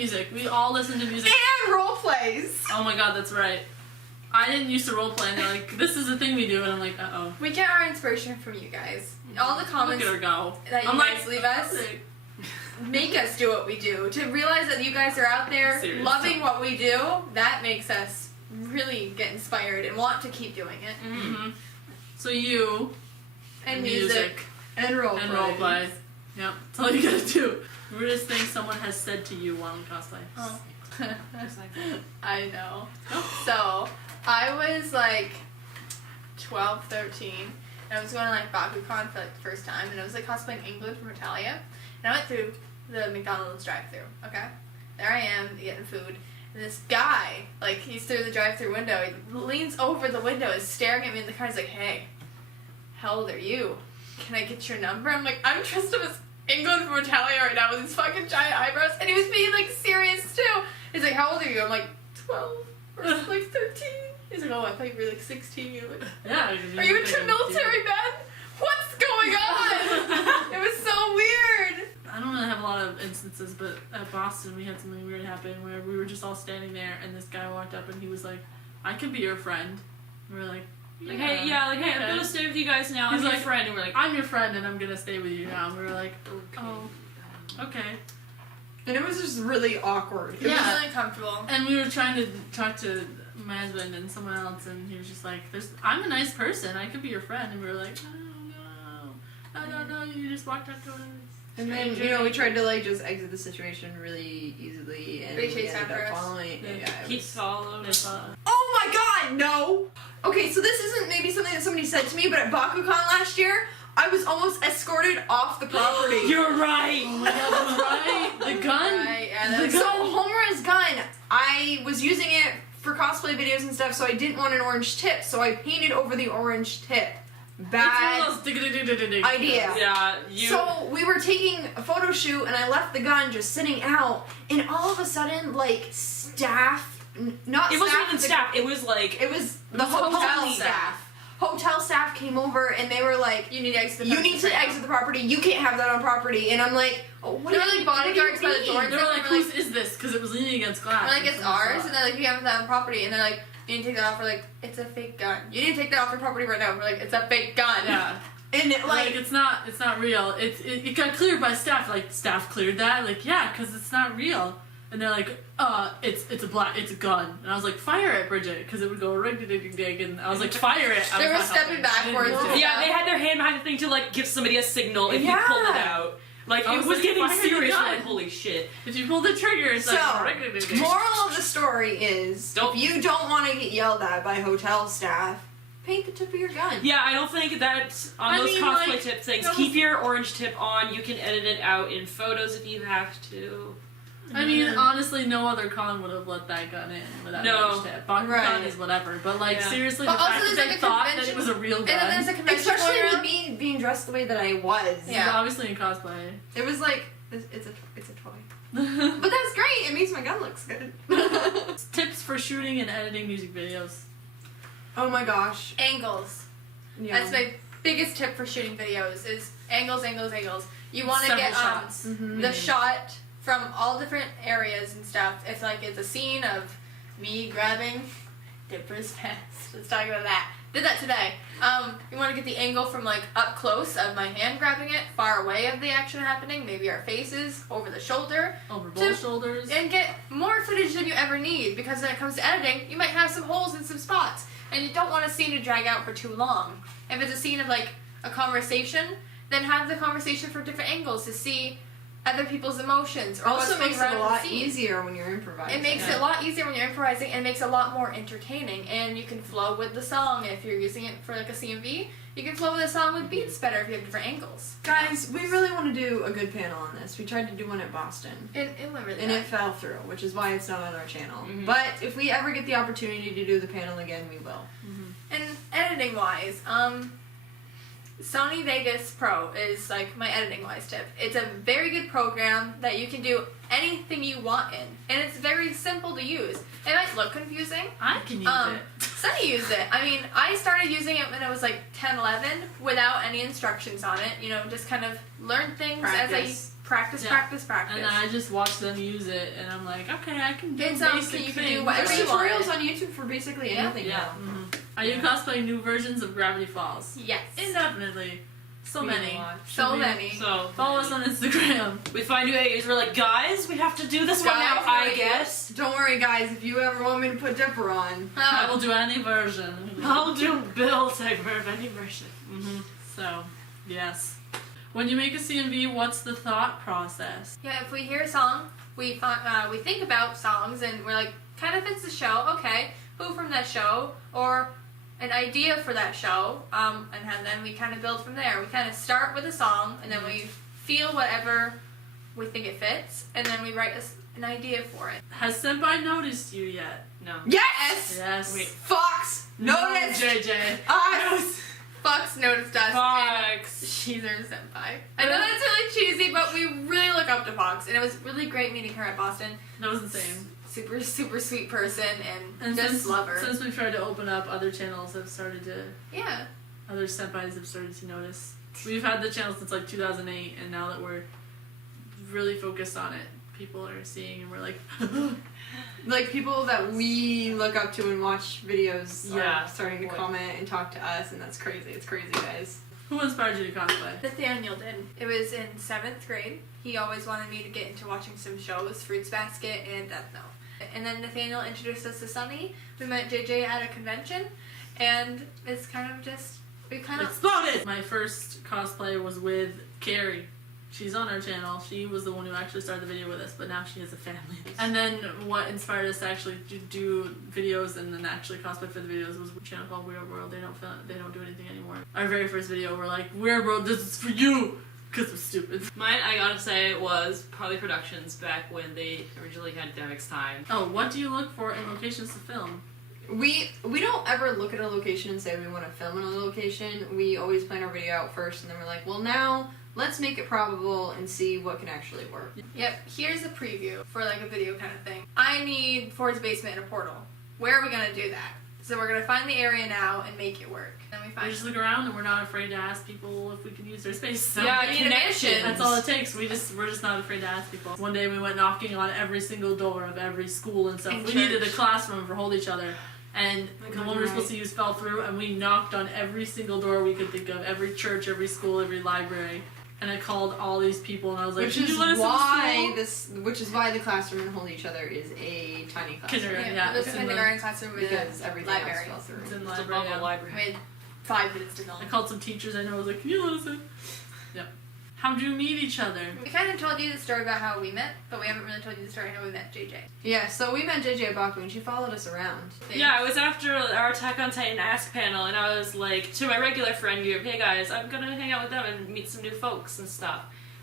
music. We all listen to music. And role plays. Oh my god, that's right. I didn't used to roleplay, and they're like, this is the thing we do, and I'm like, uh-oh. We get our inspiration from you guys. All the comments Look at her go. that you guys leave us make us do what we do. To realize that you guys are out there loving what we do, that makes us really get inspired and want to keep doing it. Mm-hmm. So you... And music. And role play. And roleplay. Yep, that's all you gotta do. Weirdest thing someone has said to you while in cosplay. Oh. I know. So, I was like 12, 13, and I was going to like BakuCon for like the first time, and it was like cosplaying England from Italia, and I went through the McDonald's drive-thru, okay? There I am, getting food, and this guy, like, he's through the drive-thru window, he leans over the window, is staring at me in the car, he's like, hey, how old are you? Can I get your number? I'm like, I'm dressed up as England from Italia right now with these fucking giant eyebrows, and he was being like serious too. He's like, how old are you? I'm like, 12 or like 13. He's like, oh, I thought you were like 16. You're like, yeah. Are you into military men? What's going on? It was so weird. I don't really have a lot of instances, but at Boston we had something weird happen where we were just all standing there and this guy walked up and he was like, I could be your friend. And we were like, yeah. Hey, I'm gonna stay with you guys now. He's I'm like, your friend. And we're like, I'm your friend and I'm gonna stay with you now. And we were like, oh, okay. And it was just really awkward. It was really uncomfortable. And we were trying to talk to my husband and someone else, and he was just like, I'm a nice person, I could be your friend. And we were like, no, you just walked up to us. And then, we tried to like just exit the situation really easily, and They we chased ended after up us. following. keep following us. Oh my god, no! Okay, so this isn't maybe something that somebody said to me, but at BakuCon last year, I was almost escorted off the property. You're right! Oh my god, that's right! The gun! Right, yeah, So Homura's gun, I was using it for cosplay videos and stuff, so I didn't want an orange tip, so I painted over the orange tip. Bad idea. Yeah, So we were taking a photo shoot, and I left the gun just sitting out, and all of a sudden, like, staff, not It staff, wasn't even staff, it was like... it was the hotel staff. Hotel staff came over, and they were like, You need to exit the you need to exit the property, you can't have that on property, and I'm like, oh, what There do were you like bodyguards by the mean? door. They were like, whose is this? Because it was leaning against glass. We're like, it's ours, and they're like, you have that on property, and they're like, you need to take that off. We're like, it's a fake gun. You need to take that off your property right now. We're like, it's a fake gun. Yeah. And it, Like, it's not real. It got cleared by staff. Like, staff cleared that. Like, yeah, because it's not real. And they're like, it's a gun. And I was like, fire it, Bridget, because it would go ring-ding-ding-ding. And I was like, fire it. They were stepping backwards. Yeah, they had their hand behind the thing to like give somebody a signal if you pulled it out. Like, I it was was like, getting fire the serious. gun. Like, holy shit. If you pull the trigger, it's So, like ring-ding-ding-ding. moral of the story is, Don't- if you don't want to get yelled at by hotel staff, paint the tip of your gun. Yeah, I don't think that on I those mean, cosplay like, tip things, those- keep your orange tip on. You can edit it out in photos if you have to. I mean, honestly, no other con would have let that gun in without an orange tip. BakuCon Right. is whatever, but like, Yeah. seriously, But the also fact that there's, they like, a thought that convention- it was a real gun. And then there's a convention Especially going with around. me being dressed the way that I was. Yeah. It's obviously in cosplay. It was like, it's a toy. But that's great, it makes my gun looks good. Tips for shooting and editing music videos. Oh my gosh. Angles. Yeah. That's my biggest tip for shooting videos is angles. You want to Several get shots. the shot from all different areas and stuff. If like it's a scene of me grabbing Dipper's pants. Let's talk about that. Did that today. You want to get the angle from like up close of my hand grabbing it, far away of the action happening, maybe our faces, over the shoulder, Over both shoulders. and get more footage than you ever need, because when it comes to editing, you might have some holes in some spots, and you don't want a scene to drag out for too long. If it's a scene of like a conversation, then have the conversation from different angles to see other people's emotions or also what's going makes it around a in the lot scene. easier when you're improvising. It makes it a lot easier when you're improvising, and it makes it a lot more entertaining, and you can flow with the song. If you're using it for like a CMV, you can flow with the song with beats better if you have different angles. Guys, we really want to do a good panel on this. We tried to do one at Boston. It went really And bad. it fell through, which is why it's not on our channel. Mhm. But if we ever get the opportunity to do the panel again, we will. And editing wise, Sony Vegas Pro is like my editing wise tip. It's a very good program that you can do anything you want in, and it's very simple to use. It might look confusing. I can use it. Sunny used it. I mean, I started using it when I was like 10, 11 without any instructions on it. You know, just kind of learn things as I practice. And I just watch them use it, and I'm like, okay, I can do It's basic you things. can do There's whatever you want. tutorials on YouTube for basically anything Yeah. now. Are you cosplaying new versions of Gravity Falls? Yes. Indefinitely. So many. So many. So Follow us on Instagram. we find new AAs. We're like, guys, we have to do this one now. Guys, I wait. guess Don't worry, guys. If you ever want me to put Dipper on, I will do any version. I'll do Bill segment of any version. So, yes. When you make a CMV, what's the thought process? Yeah, if we hear a song, we think about songs and we're like, kind of fits the show. Okay, who from that show or an idea for that show, and then we kind of build from there. We kind of start with a song and then we feel whatever we think it fits, and then we write an idea for it. Has Senpai noticed you yet? No. yes. Yes. Wait. Fox, notice JJ. us. Fox noticed us. Fox. And she's our senpai. I know that's really cheesy, but we really look up to Fox, and it was really great meeting her at Boston. That was insane. Super, super sweet person, and just since, love her. Since we've tried to open up, other channels have started to, Yeah. other senpais have started to notice. We've had the channel since like 2008, and now that we're really focused on it, people are seeing, and we're like, Like people that we look up to and watch videos Yeah. are starting to comment and talk to us, and that's crazy. It's crazy, guys. who inspired you to cosplay? Nathaniel did. It was in 7th grade. He always wanted me to get into watching some shows, Fruits Basket and Death Note. And then Nathaniel introduced us to Sunny. We met JJ at a convention, and it's kind of just, we kind of... Exploded! My first cosplay was with Carrie. She's on our channel. She was the one who actually started the video with us, but now she has a family. And then what inspired us to actually do videos and then actually cosplay for the videos was a channel called Weird World. They don't do anything anymore. Our very first video, we're like, Weird World, this is for you! Because we're stupid. Mine, I gotta say, was Probably Productions back when they originally had Demic's Time. Oh, what do you look for in locations to film? We don't ever look at a location and say we want to film in a location. We always plan our video out first, and then we're like, well, now let's make it probable and see what can actually work. Yep, here's a preview for like a video kind of thing. I need Ford's basement and a portal. Where are we going to do that? So we're going to find the area now and make it work. Then we We find just look around and we're not afraid to ask people if we can use their space. So Yeah, we need a connections. mansion. that's all it takes. We're just not afraid to ask people. One day we went knocking on every single door of every school and stuff. And We church. needed a classroom for hold each other. And Oh my the God, one we were you're supposed to use fell through, and we knocked on every single door we could think of, every church, every school, every library. And I called all these people, and I was like, Which "Can is you let us in the school?" which is why the classroom and hold each other is a tiny classroom. Kindergarten. Yeah, Yeah, the it's in the- kindergarten classroom with Because everything library. else fell through. It's in the It's library. above Yeah. a library. We had 5 minutes to film. I called some teachers I know. I was like, "Can you let us in?" Yep. How'd you meet each other? We kind of told you the story about how we met, but we haven't really told you the story how we met JJ. Yeah, so we met JJ Abaku and she followed us around. Yeah, it was after our Attack on Titan Ask panel, and I was like, to my regular friend group, hey guys, I'm gonna hang out with them and meet some new folks and stuff.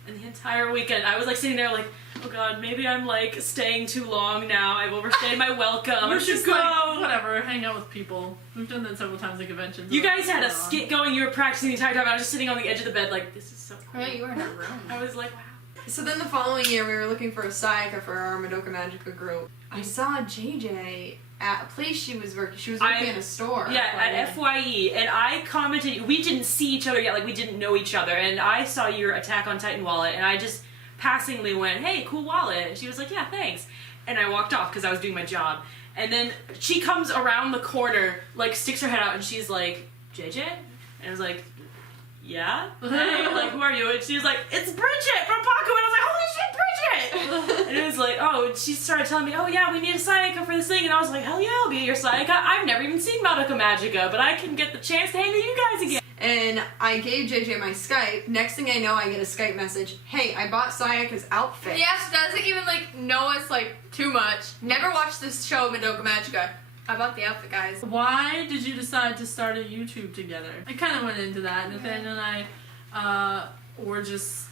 And the entire weekend, I was like sitting there like, oh god, maybe I'm like staying too long now. I've overstayed my welcome. We're Let's just just like, go. whatever, hang out with people. We've done that several times at conventions. You We're like, guys had a "What's going skit going. You were practicing the entire time. I was just sitting on the edge of the bed like, this is so cool. Yeah, you were in our room. I was like, wow. So then the following year we were looking for a Sayaka for our Madoka Magica group. I saw JJ at a place she was working. She was working in a store. Yeah, at FYE, and I commented, we didn't see each other yet, like we didn't know each other, and I saw your Attack on Titan wallet, and I just passingly went, hey, cool wallet. And she was like, yeah, thanks. And I walked off because I was doing my job. And then she comes around the corner, like sticks her head out, and she's like, JJ? And I was like, yeah? Hey, like, who are you? And she was like, it's Bridget from Paco. And I was like, holy shit, Bridget! And it was like, oh, and she started telling me, oh yeah, we need a Sayaka for this thing. And I was like, hell yeah, I'll be your Sayaka. I've never even seen Madoka Magica, but I can get the chance to hang with you guys again. And I gave JJ my Skype. Next thing I know, I get a Skype message. Hey, I bought Sayaka's outfit. Yes, doesn't even like know us like too much. Never watched this show Madoka Magica. I bought the outfit, guys. Why did you decide to start a YouTube together? I kind of went into that. Nathaniel and I were just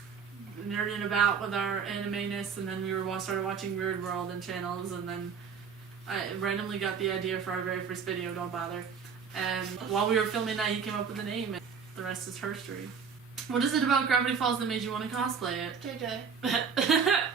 nerding about with our anime-ness, and then we started watching Weird World and channels, and then I randomly got the idea for our very first video, Don't Bother. And while we were filming that, he came up with the name, and the rest is history. What is it about Gravity Falls that made you want to cosplay it? JJ.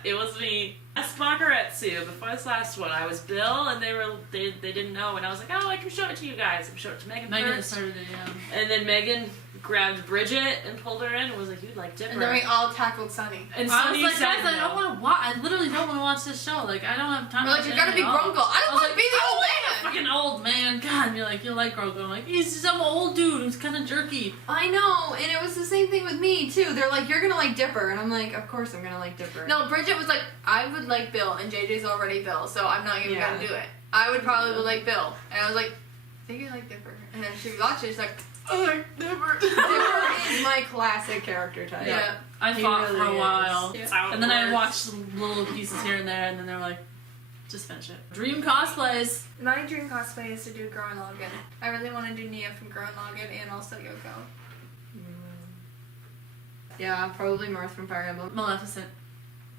It was me. Last Bakaretsu, before this last one, I was Bill, and they didn't know, and I was like, oh, I can show it to you guys. I showed it to Megan Megan first. started it, yeah. And then Megan grabbed Bridget and pulled her in and was like, "You'd like Dipper." And then we all tackled Sunny. And I Sunny was like, said guys, I don't no. want to watch. I literally don't want to watch this show. Like, I don't have time. We're to like, you're watch gonna be anything else. Grunkle. I don't want to be the old man. Fucking old man. God, and you're like, you like Grogu. I'm like, he's some old dude who's kind of jerky. I know, and it was the same thing with me too. They're like, you're gonna like Dipper, and I'm like, of course I'm gonna like Dipper. No, Bridget was like, I would like Bill, and JJ's already Bill, so I'm not even gonna do it. I would probably like Bill, and I was like, I think you like Dipper, and then she watched it, she's like, I like Dipper. Dipper is my classic character type. Yeah. I He fought really for a is. while. That's how it And then I works. watched some little pieces here and there, and then they were like, just finish it. Dream cosplays. My dream cosplay is to do Grown Logan. I really want to do Nia from Grown Logan and also Yoko. Yeah, probably Marth from Fire Emblem. Maleficent.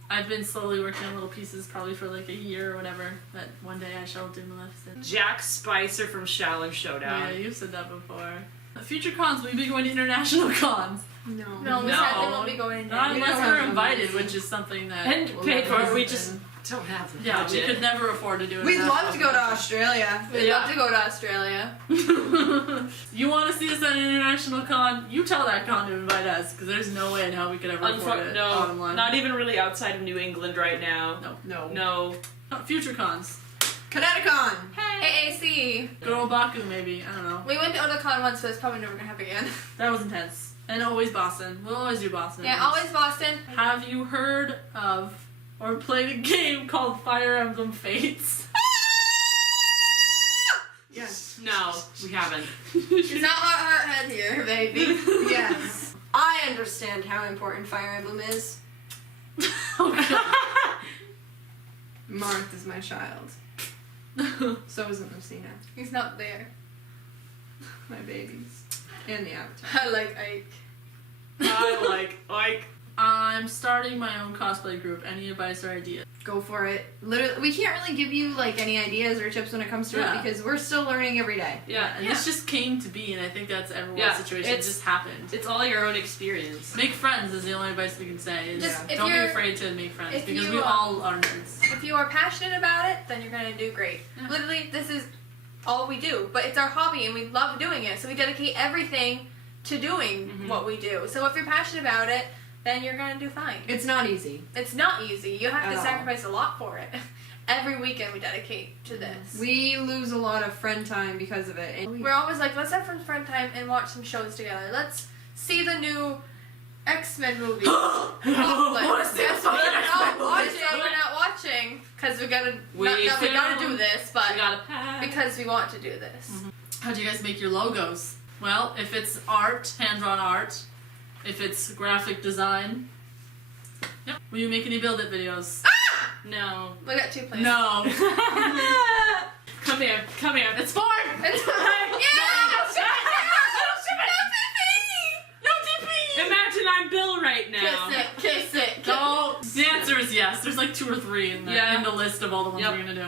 I've been slowly working on little pieces, probably for like a year or whatever, but one day I shall do Maleficent. Jack Spicer from Shaolin Showdown. Yeah, you've said that before. Future cons, will you be going to international cons? No. No, we No. sadly won't be going to Not We unless don't we're have invited, money. which is something that... And We'll paid never for. We happen. just don't have the yeah, we budget. could never afford to do it. We'd love to go to Australia. We'd Yeah. love to go to Australia. You want to see us at an international con? You tell that con to invite us, because there's no way in hell we could ever afford it. Bottom No, line. not even really outside of New England right now. No. No. No. Future cons. Kineticon! AAC. Go Baku, maybe. I don't know. We went to Otakon once, but it's probably never gonna happen again. That was intense. And always Boston. We'll always do Boston. Yeah, always Boston. Have you heard of or played a game called Fire Emblem Fates? Yes. No, we haven't. It's not hot head here, baby. Yes. I understand how important Fire Emblem is. Okay. Marth is my child. So isn't Lucina. He's not there. My babies. And the Avatar. I like Ike. I like. I'm starting my own cosplay group. Any advice or ideas? Go for it. Literally, we can't really give you like any ideas or tips when it comes to Yeah. it because we're still learning every day. Yeah, And this just came to be, and I think that's everyone's Yeah, situation. It it's- just happened. It's all your own experience. Make friends is the only advice we can say. Is Just if don't be you're- afraid to make friends if because you, we all are nerds. If you are passionate about it, then you're gonna do great. Yeah. Literally, this is all we do, but it's our hobby and we love doing it. So we dedicate everything to doing what we do. So if you're passionate about it, then you're gonna do fine. It's not easy. It's not easy. You have At to all. sacrifice a lot for it. Every weekend we dedicate to this. We lose a lot of friend time because of it. And We're always like, let's have some friend time and watch some shows together. Let's see the new X-Men movie. I wanna see the fucking X-Men movie. We're not watching because we gotta We not that we gotta film. do this, but We got a pack. because we want to do this. How do you guys make your logos? Well, if it's art, hand-drawn art, if it's graphic design, yep. Will you make any build-it videos? No. We got 2 places. No. Come here. It's fun. It's No DP. Imagine I'm Bill right now. Kiss it. No. The answer is yes. There's like 2 or 3 in the Yeah. in the list of all the ones Yep. we're gonna do.